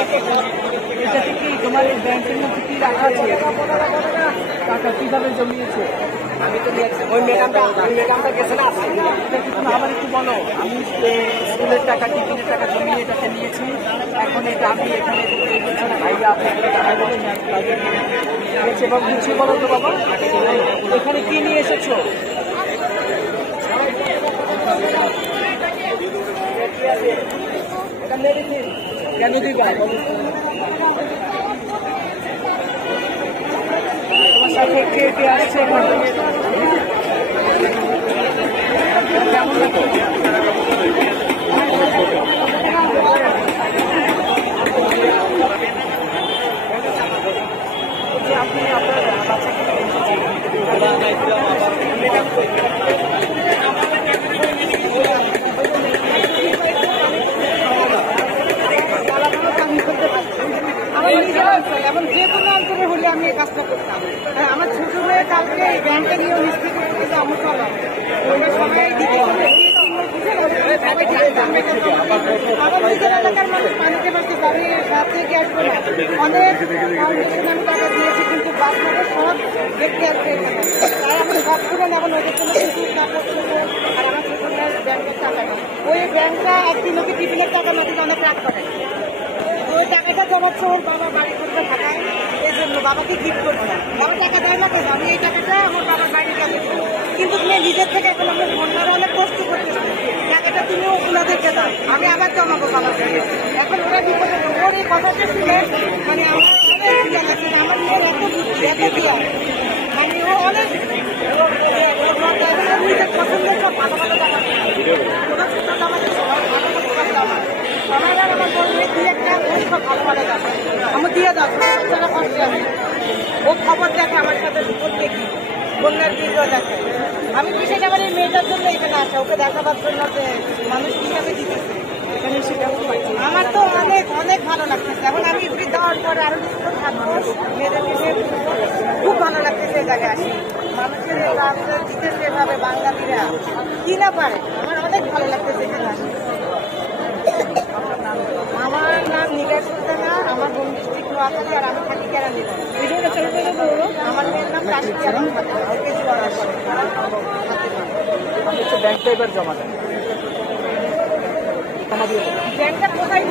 এটা কি তোমার এই ব্যাংকের মধ্যে কি রাখা আছে? টাকা কিভাবে জমিয়েছে? আমি তো ওই ম্যাডামটা গেছে না, আবার একটু বলো। আমি স্কুলের টাকা, টিফিনের টাকা জমিয়ে এটাকে নিয়েছি। এখন এটা আমি এখানে ভাইয়া আপনাকে জানাবো এবং কিছু বলো তো বাবা, এখানে কি নিয়ে এসেছো? এটা মেডিসিন কেন দিবা? তোমার সাথে কে কে আসছে? কেমন লাগছে? আপনি আপনার বাচ্চাকে এখন যে কোনো অঞ্চলে হলে আমি এই কাজটা করতাম। আমার ছোট মেয়ে কালকে এই ব্যাংকে নিয়ে মিস্ত্রি করতে আমি চলাম সবাই দিকে আমার নিজের এলাকার মানুষ পানিতে পারছি বাড়ি রাত থেকে আসবো না। অনেক ফাউন্ডেশন আমি টাকা দিয়েছি, কিন্তু বাস মানে সব দেখতে আসবে এখানে। তাই আমি বাস করেন এখন ওদের জন্য কিছু কাপড় আর আমার ছোট মেয়ের ব্যাংকের টাকা নেই। ওই ব্যাংকটা একদিন ওকে টিফিনের টাকা না দিলে অনেক রাগ করে। ওই টাকাটা জমাচ্ছে ওর বাবা বাড়ি করতে থাকায়, এই জন্য বাবাকে গিফট করবো না। বাবা টাকা দেয় না কেন? আমি এই টাকাটা আমার বাবার বাড়ি কাজে দেবো। কিন্তু তুমি নিজের থেকে এখন আমার বন্যারা অনেক কষ্ট করতেছে, টাকাটা তুমিও ওনাদেরকে দাও, আমি আবার জমাবো বাবার বাড়ি। এখন ওরা বিপদে, ওর এই কথাটা শুনে মানে আমার অনেক বিয়া লাগছে। আমার মেয়ের এত বুদ্ধি, এত বিয়া, মানে ও অনেক নিজের পছন্দের সব ভালো ভালো টাকা ওরা সুন্দর জামা সবাই ভালো ভালো জামা সবাই আমার বড় মেয়ে দিয়ে একটা সব ভালো ভালো জামা আমার দিয়ে দাও। বাচ্চারা কষ্টে আছে, ও খবর দেখে আমার সাথে দুপুর দেখি, বন্যার ভিডিও দেখে। আমি কি সেটা আমার এই মেয়েটার জন্য এখানে আসা, ওকে দেখাবার জন্য যে মানুষ কিভাবে দিতেছে এখানে সেটা আমার তো অনেক অনেক ভালো লাগতেছে। এখন আমি ইফতার দেওয়ার পরে আরো কিছুক্ষণ থাকবো, মেয়েদেরকে নিয়ে খুব ভালো লাগতেছে এই জায়গায় আসি। মানুষের রাস্তা দিতেছে এভাবে বাঙালিরা কি না পারে, আমার অনেক ভালো লাগতেছে এখানে আসি। আমার নাম নিগার সুলতানা, আমার হোম ডিস্ট্রিক্ট নোয়াখালী, আর আমি থাকি কেরানীগঞ্জ। আমার মেয়ের নাম রাশিয়া ব্যাংকটা এবার জমা দেন। ব্যাংকটা কোথায়